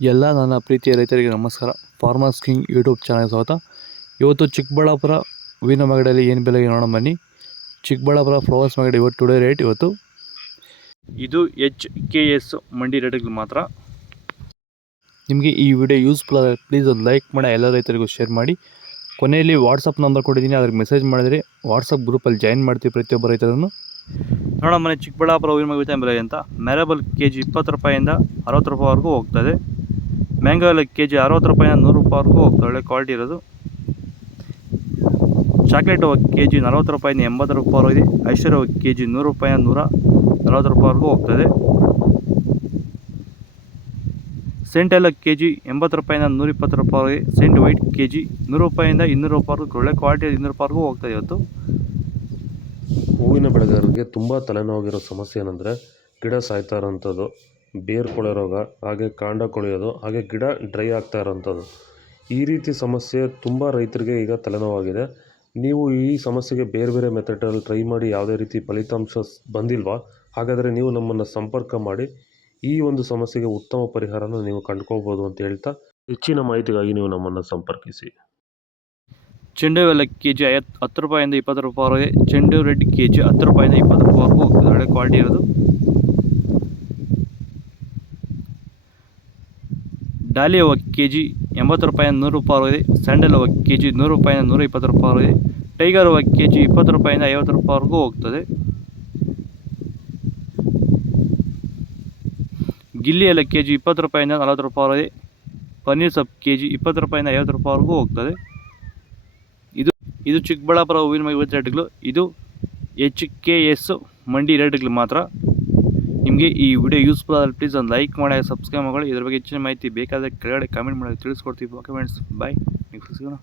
ಎಲ್ಲ ನನ್ನ ಪ್ರೀತಿಯ ರೈತರಿಗೆ ನಮಸ್ಕಾರ. ಫಾರ್ಮರ್ಸ್ ಕಿಂಗ್ ಯೂಟ್ಯೂಬ್ ಚಾನಲ್ ಸ್ವಾಗತ. ಇವತ್ತು ಚಿಕ್ಕಬಳ್ಳಾಪುರ ಹೂವಿನ ಮಾರ್ಕೆಟಲ್ಲಿ ಏನು ಬೆಲೆಗೆ ನೋಡೋಣ ಬನ್ನಿ. ಚಿಕ್ಕಬಳ್ಳಾಪುರ ಫ್ಲವರ್ಸ್ ಮಾರ್ಕೆಟ್ ಇವತ್ತು ಟುಡೇ ರೇಟ್ ಇವತ್ತು ಇದು HKS ಮಂಡಿ ರೇಟ್ಗಳು ಮಾತ್ರ. ನಿಮಗೆ ಈ ವಿಡಿಯೋ ಯೂಸ್ಫುಲ್ ಆದರೆ ಪ್ಲೀಸ್ ಒಂದು ಲೈಕ್ ಮಾಡಿ, ಎಲ್ಲ ರೈತರಿಗೂ ಶೇರ್ ಮಾಡಿ. ಕೊನೆಯಲ್ಲಿ ವಾಟ್ಸಪ್ ನಂಬರ್ ಕೊಟ್ಟಿದ್ದೀನಿ, ಅದ್ರಿಗೆ ಮೆಸೇಜ್ ಮಾಡಿದರೆ ವಾಟ್ಸಪ್ ಗ್ರೂಪಲ್ಲಿ ಜಾಯಿನ್ ಮಾಡ್ತೀವಿ ಪ್ರತಿಯೊಬ್ಬ ರೈತರನ್ನು. ನೋಡೋಣ ಮನೆ ಚಿಕ್ಕಬಳ್ಳಾಪುರ ಹೂವಿನ ಮಾರ್ಕೆಟ್ ಬೆಲೆ ಅಂತ. ಮ್ಯಾರಬಲ್ KG 20 ರೂಪಾಯಿಂದ 60 ರೂಪಾಯಿವರೆಗೂ ಹೋಗ್ತದೆ. ಮ್ಯಾಂಗೋ ಎಲ್ಲ KG 60 ರೂಪಾಯಿಂದ 100 ರೂಪಾಯಿವರೆಗೂ ಹೋಗ್ತದೆ, ಒಳ್ಳೆ ಕ್ವಾಲಿಟಿ ಇರೋದು. ಚಾಕ್ಲೇಟ್ KG 40 ರೂಪಾಯಿಂದ 80 ರೂಪಾಯಿವರೆಗೂ ಇದೆ. ಐಶ್ವರ್ಯ KG 100 ರೂಪಾಯಿಂದ 140 ರೂಪಾಯಿವರೆಗೂ ಹೋಗ್ತದೆ. ಸೆಂಟ್ ಎಲ್ಲ KG 80 ರೂಪಾಯಿಂದ 120 ರೂಪಾಯಿವರೆಗೆ. ಸೆಂಟ್ ವೈಟ್ KG 100 ರೂಪಾಯಿಂದ 200 ರೂಪಾಯಿವರೆಗೂ, ಒಳ್ಳೆ ಕ್ವಾಲಿಟಿ 200 ರೂಪಾಯಿವರೆಗೂ ಹೋಗ್ತದೆ ಇವತ್ತು. ಹೂವಿನ ಬೆಳೆಗಾರರಿಗೆ ತುಂಬ ತಲೆನೋವಾಗಿರೋ ಸಮಸ್ಯೆ ಏನಂದರೆ ಗಿಡ ಸಾಯ್ತಾ ಇರೋಂಥದ್ದು, ಬೇರು ಕೊಳೆ ರೋಗ, ಹಾಗೆ ಕಾಂಡ ಕೊಳೆಯೋದು, ಹಾಗೆ ಗಿಡ ಡ್ರೈ ಆಗ್ತಾ ಇರೋಂಥದ್ದು. ಈ ರೀತಿ ಸಮಸ್ಯೆ ತುಂಬ ರೈತರಿಗೆ ಈಗ ತಲೆನೋವಾಗಿದೆ. ನೀವು ಈ ಸಮಸ್ಯೆಗೆ ಬೇರೆ ಬೇರೆ ಮೆಥಡಲ್ಲಿ ಟ್ರೈ ಮಾಡಿ ಯಾವುದೇ ರೀತಿ ಫಲಿತಾಂಶ ಬಂದಿಲ್ವಾ? ಹಾಗಾದರೆ ನೀವು ನಮ್ಮನ್ನು ಸಂಪರ್ಕ ಮಾಡಿ ಈ ಒಂದು ಸಮಸ್ಯೆಗೆ ಉತ್ತಮ ಪರಿಹಾರನ ನೀವು ಕಂಡುಕೋಬೋದು ಅಂತ ಹೇಳ್ತಾ, ಹೆಚ್ಚಿನ ಮಾಹಿತಿಗಾಗಿ ನೀವು ನಮ್ಮನ್ನು ಸಂಪರ್ಕಿಸಿ. ಚೆಂಡು ಎಲ್ಲ KG 10 ರೂಪಾಯಿಂದ 20 ರೂಪಾಯಿವರೆಗೆ. ಚೆಂಡು ರೆಡ್ KG 10 ರೂಪಾಯಿಂದ 20 ರೂಪಾಯಿವರೆಗೂ ಹೋಗ್ತದೆ, ಒಳ್ಳೆ ಕ್ವಾಲಿಟಿ ಇರೋದು. ಡಾಲಿ ಹೂವು KG 80 ರೂಪಾಯಿಂದ 100 ರೂಪಾಯಿವರೆಗೆ. ಸ್ಯಾಂಡಲ್ ಹೂವು KG 100 ರೂಪಾಯಿಂದ 120 ರೂಪಾಯಿವರೆಗೆ. ಟೈಗರ್ ಹೂವು KG 20 ರೂಪಾಯಿಂದ 50 ರೂಪಾಯಿವರೆಗೂ ಹೋಗ್ತದೆ. ಗಿಲ್ಲಿ ಎಲ್ಲ KG 20 ರೂಪಾಯಿಂದ 40 ರೂಪಾಯಿವರೆಗೆ. ಪನ್ನೀರ್ ಸೊಪ್ಪು KG 20 ರೂಪಾಯಿಂದ 50 ರೂಪಾಯಿವರೆಗೂ ಹೋಗ್ತದೆ. ಇದು ಚಿಕ್ಕಬಳ್ಳಾಪುರ ಹೂವಿನ ಮಾರ್ಕೆಟ್ ರೇಟ್ಗಳು. ಇದು HKS ಮಂಡಿ ರೇಟ್ಗಳು ಮಾತ್ರ. ನಿಮಗೆ ಈ ವಿಡಿಯೋ ಯೂಸ್ಫುಲ್ ಆದರೆ ಪ್ಲೀಸ್ ಒಂದು ಲೈಕ್ ಮಾಡಿ, ಸಬ್ಸ್ಕ್ರೈಬ್ ಮಾಡಿ. ಇದ್ರ ಬಗ್ಗೆ ಹೆಚ್ಚಿನ ಮಾಹಿತಿ ಬೇಕಾದರೆ ಕೆಳಗಡೆ ಕಾಮೆಂಟ್ ಮಾಡಿ ತಿಳಿಸ್ಕೊಡ್ತೀವಿ. ಓಕೆ ಫ್ರೆಂಡ್ಸ್, ಬಾಯ್. ನೆಕ್ಸ್ಟ್ ಸಿಗೋಣ.